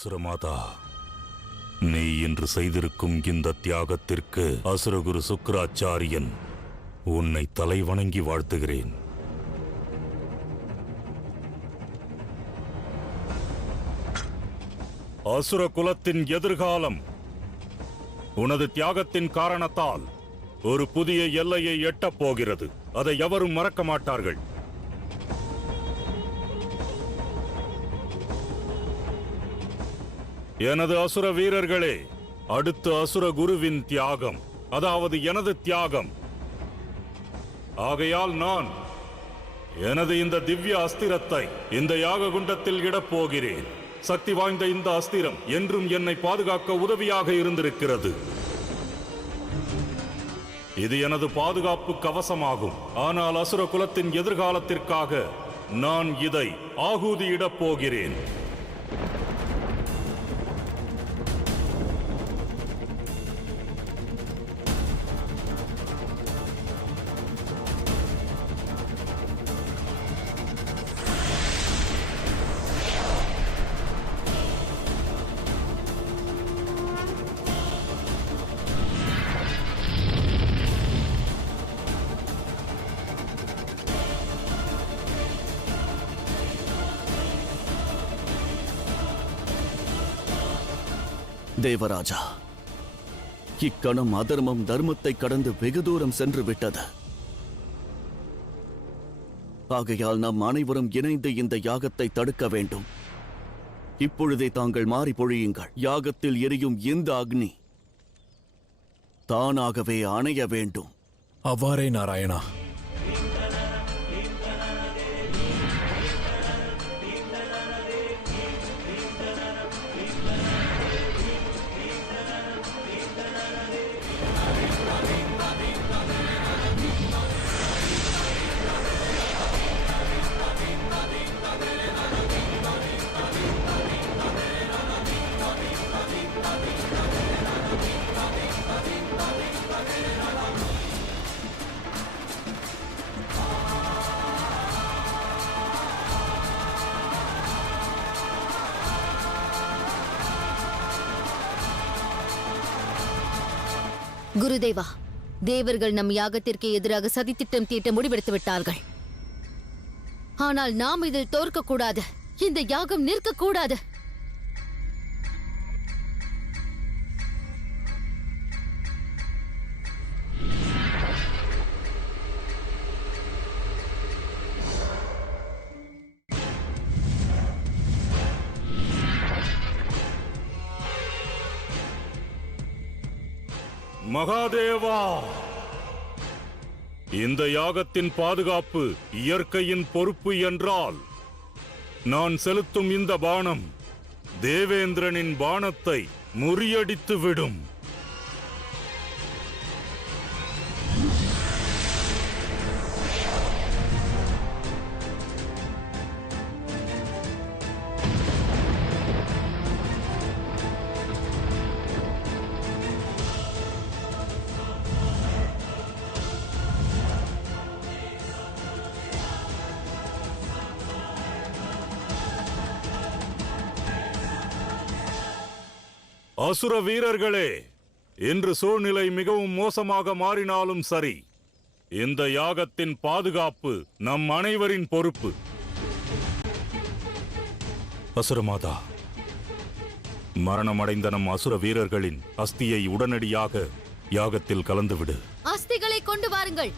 அசுரமாதா, நீ இன்று செய்திருக்கும் இந்த தியாகத்திற்கு அசுரகுரு சுக்கிராச்சாரியன் உன்னை தலை வணங்கி வாழ்த்துகிறேன். அசுர குலத்தின் எதிர்காலம் உனது தியாகத்தின் காரணத்தால் ஒரு புதிய எல்லையை எட்டப் போகிறது. அதை எவரும் மறக்க மாட்டார்கள். எனது அசுர வீரர்களே, அடுத்த அசுர குருவின் தியாகம், அதாவது எனது தியாகம். ஆகையால் நான் எனது இந்த திவ்ய அஸ்திரத்தை இந்த யாக குண்டத்தில் இடப் போகிறேன். சக்தி வாய்ந்த இந்த அஸ்திரம் என்றும் என்னை பாதுகாக்க உதவியாக இருந்திருக்கிறது. இது எனது பாதுகாப்பு கவசமாகும். ஆனால் அசுர குலத்தின் எதிர்காலத்திற்காக நான் இதை ஆகுதியிடப் போகிறேன். தேவராஜா, இக்கணம் அதர்மம் தர்மத்தை கடந்து வெகு தூரம் சென்று விட்டது. ஆகையால் நாம் அனைவரும் இணைந்து இந்த யாகத்தை தடுக்க வேண்டும். இப்பொழுதே தாங்கள் மாறி பொழியுங்கள். யாகத்தில் எரியும் இந்த அக்னி தானாகவே அணைய வேண்டும். அவ்வாறே நாராயணா. குருதேவா, தேவர்கள் நம் யாகத்திற்கு எதிராக சதித்திட்டம் தீட்ட முடிவெடுத்து விட்டார்கள். ஆனால் நாம் இதில் தோற்கக்கூடாது. இந்த யாகம் நிற்கக்கூடாது. மகாதேவா, இந்த யாகத்தின் பாதுகாப்பு இயற்கையின் பொறுப்பு என்றால் நான் செலுத்தும் இந்த பானம் தேவேந்திரனின் பானத்தை முறியடித்து விடும். அசுர வீரர்களே, இன்று சூழ்நிலை மிகவும் மோசமாக மாறினாலும் சரி, இந்த யாகத்தின் பாதுகாப்பு நம் அனைவரின் பொறுப்பு. அசுரமாதா, மரணமடைந்த நம் அசுர வீரர்களின் அஸ்தியை உடனடியாக யாகத்தில் கலந்துவிடு. அஸ்திகளை கொண்டு வாருங்கள்.